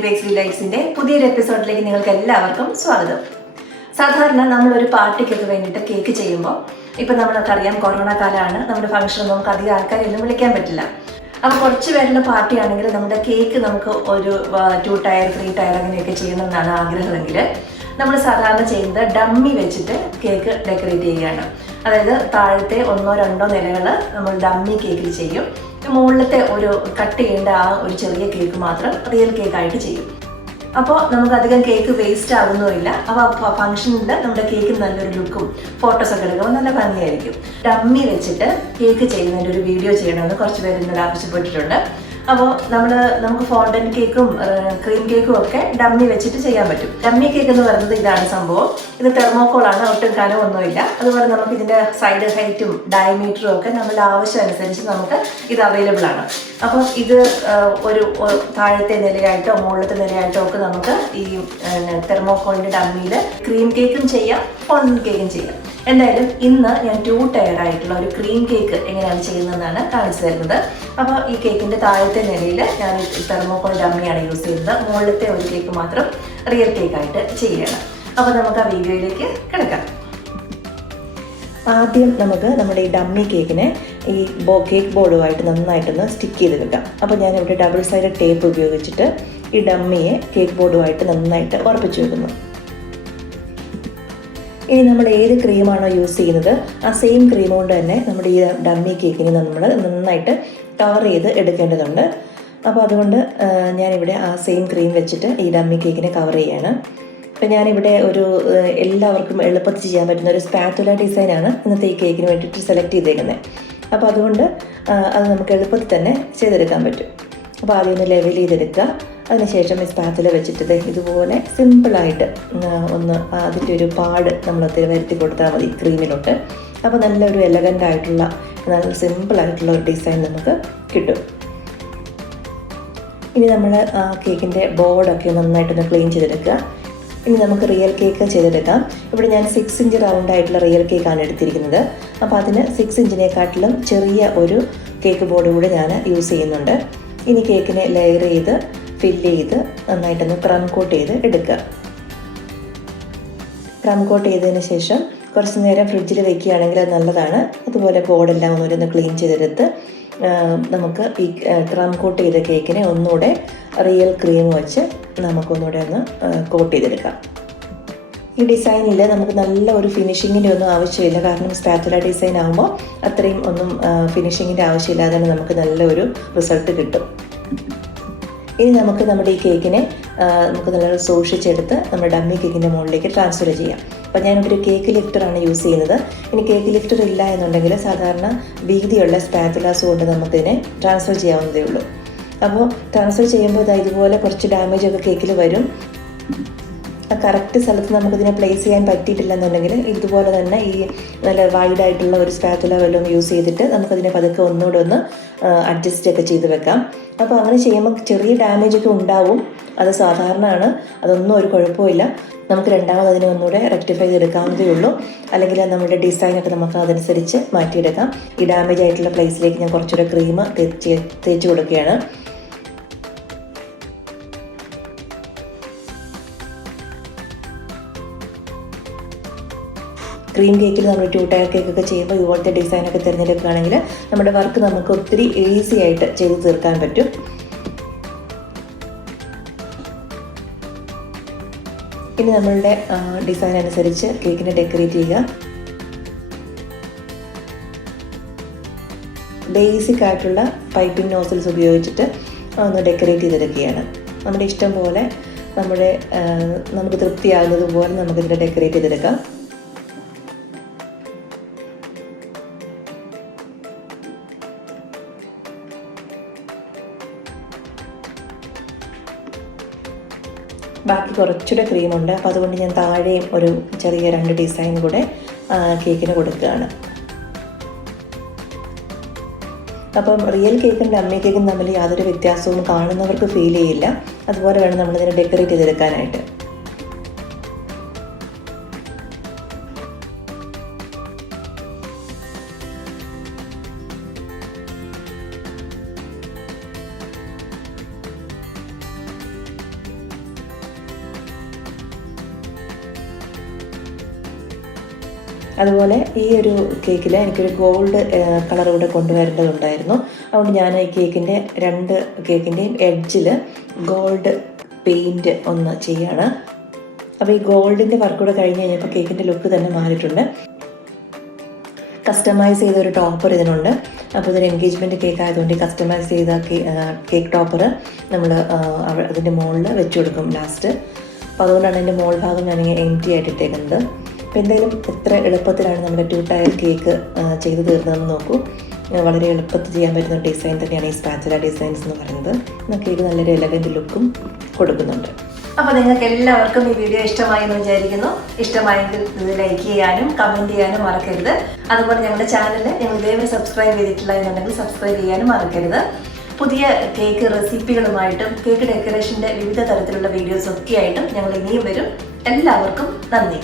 DreamBakes Delightsന്റെ പുതിയൊരു എപ്പിസോഡിലേക്ക് നിങ്ങൾക്ക് എല്ലാവർക്കും സ്വാഗതം. സാധാരണ നമ്മളൊരു പാർട്ടിക്കൊക്കെ വേണ്ടിയിട്ട് കേക്ക് ചെയ്യുമ്പോൾ ഇപ്പം നമ്മൾക്കറിയാം കൊറോണ കാലമാണ്, നമ്മുടെ ഫംഗ്ഷൻ നമുക്ക് അധികം ആൾക്കാരെയൊന്നും വിളിക്കാൻ പറ്റില്ല. അപ്പോൾ കുറച്ച് പേരുടെ പാർട്ടി ആണെങ്കിൽ നമ്മുടെ കേക്ക് നമുക്ക് ഒരു 2 ടയർ 3 ടയർ അങ്ങനെയൊക്കെ ചെയ്യണമെന്നാണ് ആഗ്രഹമെങ്കിൽ നമ്മൾ സാധാരണ ചെയ്യുന്നത് ഡമ്മി വെച്ചിട്ട് കേക്ക് ഡെക്കറേറ്റ് ചെയ്യുകയാണ്. അതായത് താഴത്തെ 1-2 നിലകൾ നമ്മൾ ഡമ്മി കേക്കിൽ ചെയ്യും. മുകളിലത്തെ ഒരു കട്ട് ചെയ്യേണ്ട ആ ഒരു ചെറിയ കേക്ക് മാത്രം റിയൽ കേക്കായിട്ട് ചെയ്യും. അപ്പോൾ നമുക്ക് അധികം കേക്ക് വേസ്റ്റ് ആകുന്നുമില്ല. അപ്പോൾ ഫംഗ്ഷനിൽ നമ്മുടെ കേക്കിന് നല്ലൊരു ലുക്കും ഫോട്ടോസൊക്കെ എടുക്കുമ്പോൾ നല്ല ഭംഗിയായിരിക്കും. ഡമ്മി വെച്ചിട്ട് കേക്ക് ചെയ്യുന്നതിൻ്റെ ഒരു വീഡിയോ ചെയ്യണമെന്ന് കുറച്ച് പേര് ഇന്നലെ ആവശ്യപ്പെട്ടിട്ടുണ്ട്. അപ്പോൾ നമുക്ക് ഫോണ്ടന്റ് കേക്കും ക്രീം കേക്കും ഒക്കെ ഡമ്മി വെച്ചിട്ട് ചെയ്യാൻ പറ്റും. ഡമ്മി കേക്ക് എന്ന് പറയുന്നത് ഇതാണ് സംഭവം. ഇത് തെർമോക്കോളാണ്, ഒട്ടും കനമൊന്നുമില്ല. അതുപോലെ നമുക്ക് ഇതിൻ്റെ സൈഡ് ഹൈറ്റും ഡയമീറ്ററും ഒക്കെ നമ്മളുടെ ആവശ്യം അനുസരിച്ച് നമുക്ക് ഇത് അവൈലബിൾ ആണ്. അപ്പം ഇത് ഒരു താഴത്തെ നിലയായിട്ടോ മുകളിലത്തെ നിലയായിട്ടോ ഒക്കെ നമുക്ക് ഈ തെർമോക്കോളിൻ്റെ ഡമ്മിയിൽ ക്രീം കേക്കും ചെയ്യാം, ഫോണ്ടന്റ് കേക്കും ചെയ്യാം. എന്തായാലും ഇന്ന് ഞാൻ 2 ടയർ ആയിട്ടുള്ള ഒരു ക്രീം കേക്ക് എങ്ങനെയാണ് ചെയ്യുന്നതെന്നാണ് കാണിച്ചു തരുന്നത്. അപ്പോൾ ഈ കേക്കിൻ്റെ താഴത്തെ നിലയിൽ ഞാൻ തെർമോക്കോൾ ഡമ്മിയാണ് യൂസ് ചെയ്യുന്നത്. മുകളിലത്തെ ഒരു കേക്ക് മാത്രം റിയൽ കേക്കായിട്ട് ചെയ്യണം. അപ്പോൾ നമുക്ക് ആ വീഡിയോയിലേക്ക് കിടക്കാം. ആദ്യം നമുക്ക് നമ്മുടെ ഈ ഡമ്മി കേക്കിനെ ഈ കേക്ക് ബോർഡുമായിട്ട് നന്നായിട്ടൊന്ന് സ്റ്റിക്ക് ചെയ്ത് വെക്കാം. അപ്പോൾ ഞാനിവിടെ ഡബിൾ സൈഡ് ടേപ്പ് ഉപയോഗിച്ചിട്ട് ഈ ഡമ്മിയെ കേക്ക് ബോർഡുമായിട്ട് നന്നായിട്ട് ഉറപ്പിച്ചു വെക്കുന്നു. ഇനി നമ്മൾ ഏത് ക്രീമാണോ യൂസ് ചെയ്യുന്നത് ആ സെയിം ക്രീം കൊണ്ട് തന്നെ നമ്മുടെ ഈ ഡമ്മി കേക്കിന് നമ്മൾ നന്നായിട്ട് കവർ ചെയ്ത് എടുക്കേണ്ടതുണ്ട്. അപ്പോൾ അതുകൊണ്ട് ഞാനിവിടെ ആ സെയിം ക്രീം വെച്ചിട്ട് ഈ ഡമ്മി കേക്കിനെ കവർ ചെയ്യാണ്. അപ്പോൾ ഞാനിവിടെ ഒരു എല്ലാവർക്കും എളുപ്പത്തിൽ ചെയ്യാൻ പറ്റുന്ന ഒരു സ്പാറ്റുല ഡിസൈനാണ് ഇന്നത്തെ ഈ കേക്കിന് വേണ്ടിയിട്ട് സെലക്ട് ചെയ്തേക്കുന്നത്. അപ്പോൾ അതുകൊണ്ട് അത് നമുക്ക് എളുപ്പത്തിൽ തന്നെ ചെയ്തെടുക്കാൻ പറ്റും. അപ്പോൾ ആദ്യം ഒന്ന് ലെവൽ ചെയ്തെടുക്കുക. അതിനുശേഷം ഈ സ്പാച്ചുല വെച്ചിട്ട് ഇതുപോലെ സിമ്പിളായിട്ട് ഒന്ന് അതിൻ്റെ ഒരു പാട് നമ്മൾ വരുത്തി കൊടുത്താൽ മതി ക്രീമിലോട്ട്. അപ്പോൾ നല്ലൊരു എലഗൻ്റ് ആയിട്ടുള്ള നല്ല സിമ്പിളായിട്ടുള്ള ഒരു ഡിസൈൻ നമുക്ക് കിട്ടും. ഇനി നമ്മൾ ആ കേക്കിൻ്റെ ബോർഡൊക്കെ നന്നായിട്ടൊന്ന് ക്ലീൻ ചെയ്തെടുക്കുക. ഇനി നമുക്ക് റിയൽ കേക്ക് ചെയ്തെടുക്കാം. ഇവിടെ ഞാൻ 6 ഇഞ്ച് റൗണ്ട് ആയിട്ടുള്ള റിയൽ കേക്കാണ് എടുത്തിരിക്കുന്നത്. അപ്പോൾ അതിന് 6 ഇഞ്ചിനെക്കാട്ടിലും ചെറിയ ഒരു കേക്ക് ബോർഡ് കൂടെ ഞാൻ യൂസ് ചെയ്യുന്നുണ്ട്. ഇനി കേക്കിനെ ലെയർ ചെയ്ത് ഫില്ല് ചെയ്ത് നന്നായിട്ടൊന്ന് ക്രം കോട്ട് ചെയ്ത് എടുക്കുക. ക്രം കോട്ട് ചെയ്തതിന് ശേഷം കുറച്ച് നേരം ഫ്രിഡ്ജിൽ വെക്കുകയാണെങ്കിൽ അത് നല്ലതാണ്. അതുപോലെ ബോർഡെല്ലാം ഒന്നുകൂടെ ക്ലീൻ ചെയ്തെടുത്ത് നമുക്ക് ഈ ക്രം കോട്ട് ചെയ്ത കേക്കിനെ ഒന്നുകൂടെ റിയൽ ക്രീം വെച്ച് നമുക്കൊന്നുകൂടെ ഒന്ന് കോട്ട് ചെയ്തെടുക്കാം. ഈ ഡിസൈനിൽ നമുക്ക് നല്ല ഒരു ഫിനിഷിങ്ങിൻ്റെ ഒന്നും ആവശ്യമില്ല. കാരണം സ്പാച്ചുല ഡിസൈൻ ആകുമ്പോൾ അത്രയും ഒന്നും ഫിനിഷിങ്ങിൻ്റെ ആവശ്യമില്ലാതെ തന്നെ നമുക്ക് നല്ലൊരു റിസൾട്ട് കിട്ടും. ഇനി നമുക്ക് നമ്മുടെ ഈ കേക്കിനെ നമുക്ക് നല്ല സൂക്ഷിച്ചെടുത്ത് നമ്മുടെ ഡമ്മി കേക്കിൻ്റെ മുകളിലേക്ക് ട്രാൻസ്ഫർ ചെയ്യാം. അപ്പോൾ ഞാനിവിടെ കേക്ക് ലിഫ്റ്ററാണ് യൂസ് ചെയ്യുന്നത്. ഇനി കേക്ക് ലിഫ്റ്റർ ഇല്ല എന്നുണ്ടെങ്കിൽ സാധാരണ വീതിയുള്ള സ്പാറ്റുലാസ് കൊണ്ട് നമുക്കിതിനെ ട്രാൻസ്ഫർ ചെയ്യാവുന്നതേ ഉള്ളൂ. അപ്പോൾ ട്രാൻസ്ഫർ ചെയ്യുമ്പോൾ ഇതുപോലെ കുറച്ച് ഡാമേജ് ഒക്കെ കേക്കിൽ വരും. ആ കറക്റ്റ് സ്ഥലത്ത് നമുക്കിതിനെ പ്ലേസ് ചെയ്യാൻ പറ്റിയിട്ടില്ല എന്നുണ്ടെങ്കിൽ ഇതുപോലെ തന്നെ ഈ നല്ല വൈഡായിട്ടുള്ള ഒരു സ്പാറ്റുല വല്ലതും യൂസ് ചെയ്തിട്ട് നമുക്കതിനെ പതുക്കെ ഒന്നുകൂടെ ഒന്ന് അഡ്ജസ്റ്റ് ഒക്കെ ചെയ്ത് വെക്കാം. അപ്പോൾ അങ്ങനെ ചെയ്യുമ്പോൾ ചെറിയ ഡാമേജൊക്കെ ഉണ്ടാവും, അത് സാധാരണയാണ്. അതൊന്നും ഒരു കുഴപ്പമില്ല. നമുക്ക് രണ്ടാമത് അതിനെ ഒന്നുകൂടെ റെക്ടിഫൈ ചെയ്തെടുക്കാവുന്നതേ ഉള്ളൂ. അല്ലെങ്കിൽ നമ്മുടെ ഡിസൈനൊക്കെ നമുക്ക് അതനുസരിച്ച് മാറ്റിയെടുക്കാം. ഈ ഡാമേജ് ആയിട്ടുള്ള പ്ലേസിലേക്ക് ഞാൻ കുറച്ചുകൂടെ ക്രീം തേച്ച് കൊടുക്കുകയാണ്. ക്രീം കേക്കിൽ നമ്മൾ 2 ടയർ കേക്കൊക്കെ ചെയ്യുമ്പോൾ ഇതുപോലത്തെ ഡിസൈനൊക്കെ തിരഞ്ഞെടുക്കുകയാണെങ്കിൽ നമ്മുടെ വർക്ക് നമുക്ക് ഒത്തിരി ഈസി ആയിട്ട് ചെയ്ത് തീർക്കാൻ പറ്റും. ഇനി നമ്മളുടെ ഡിസൈൻ അനുസരിച്ച് കേക്കിനെ ഡെക്കറേറ്റ് ചെയ്യുക. ബേസിക് ആയിട്ടുള്ള പൈപ്പിംഗ് നോസിൽസ് ഉപയോഗിച്ചിട്ട് ഒന്ന് ഡെക്കറേറ്റ് ചെയ്തെടുക്കുകയാണ്. നമ്മുടെ ഇഷ്ടം പോലെ നമുക്ക് തൃപ്തിയാകുന്നത് പോലെ നമുക്കിതിനെ ഡെക്കറേറ്റ് ചെയ്തെടുക്കാം. ബാക്കി കുറച്ചുകൂടെ ക്രീമുണ്ട്. അപ്പോൾ അതുകൊണ്ട് ഞാൻ താഴെയും ഒരു ചെറിയ 2 ഡിസൈൻ കൂടെ കേക്കിന് കൊടുക്കുകയാണ്. അപ്പം റിയൽ കേക്കും ഡമ്മി കേക്കും തമ്മിൽ യാതൊരു വ്യത്യാസവും കാണുന്നവർക്ക് ഫീൽ ചെയ്യില്ല. അതുപോലെ വേണം നമ്മളിതിനെ ഡെക്കറേറ്റ് ചെയ്തെടുക്കാനായിട്ട്. അതുപോലെ ഈ ഒരു കേക്കിൽ എനിക്കൊരു ഗോൾഡ് കളർ കൂടെ കൊണ്ടുവരേണ്ടതുണ്ടായിരുന്നു. അതുകൊണ്ട് ഞാൻ ഈ രണ്ട് കേക്കിൻ്റെയും എഡ്ജിൽ ഗോൾഡ് പെയിൻറ്റ് ഒന്ന് ചെയ്യാണ്. അപ്പോൾ ഈ ഗോൾഡിൻ്റെ വർക്ക് കൂടെ കഴിഞ്ഞ് കഴിഞ്ഞപ്പോൾ കേക്കിൻ്റെ ലുക്ക് തന്നെ മാറിയിട്ടുണ്ട്. കസ്റ്റമൈസ് ചെയ്ത ഒരു ടോപ്പർ ഇതിനുണ്ട്. അപ്പോൾ ഇതൊരു എൻഗേജ്മെൻറ്റ് കേക്ക് ആയതുകൊണ്ട് കസ്റ്റമൈസ് ചെയ്ത കേക്ക് ടോപ്പർ നമ്മൾ അതിൻ്റെ മുകളിൽ വെച്ച് കൊടുക്കും ലാസ്റ്റ്. അപ്പോൾ അതുകൊണ്ടാണ് എൻ്റെ മോൾ ഭാഗം ഞാനിങ്ങനെ എംറ്റി ആയിട്ട് ഇട്ടേക്കുന്നത്. അപ്പോൾ എന്തായാലും എത്ര എളുപ്പത്തിലാണ് നമ്മുടെ 2 ടയർ കേക്ക് ചെയ്ത് തീർന്നതെന്ന് നോക്കൂ. വളരെ എളുപ്പത്തിൽ ചെയ്യാൻ പറ്റുന്ന ഡിസൈൻ തന്നെയാണ് ഈ സ്പാച്ചുല ഡിസൈൻസ് എന്ന് പറയുന്നത്. കേക്ക് നല്ലൊരു എലഗൻറ്റ് ലുക്കും കൊടുക്കുന്നുണ്ട്. അപ്പോൾ നിങ്ങൾക്ക് എല്ലാവർക്കും ഈ വീഡിയോ ഇഷ്ടമായി എന്ന് വിചാരിക്കുന്നു. ഇഷ്ടമായെങ്കിൽ ഇത് ലൈക്ക് ചെയ്യാനും കമൻറ്റ് ചെയ്യാനും മറക്കരുത്. അതുപോലെ ഞങ്ങളുടെ ചാനൽ നിങ്ങൾ ഇതേവരെ സബ്സ്ക്രൈബ് ചെയ്തിട്ടില്ല എന്നുണ്ടെങ്കിൽ സബ്സ്ക്രൈബ് ചെയ്യാനും മറക്കരുത്. പുതിയ കേക്ക് റെസിപ്പികളുമായിട്ടും കേക്ക് ഡെക്കറേഷൻ്റെ വിവിധ തരത്തിലുള്ള വീഡിയോസൊക്കെ ആയിട്ടും ഞങ്ങൾ ഇനിയും വരും. എല്ലാവർക്കും നന്ദി.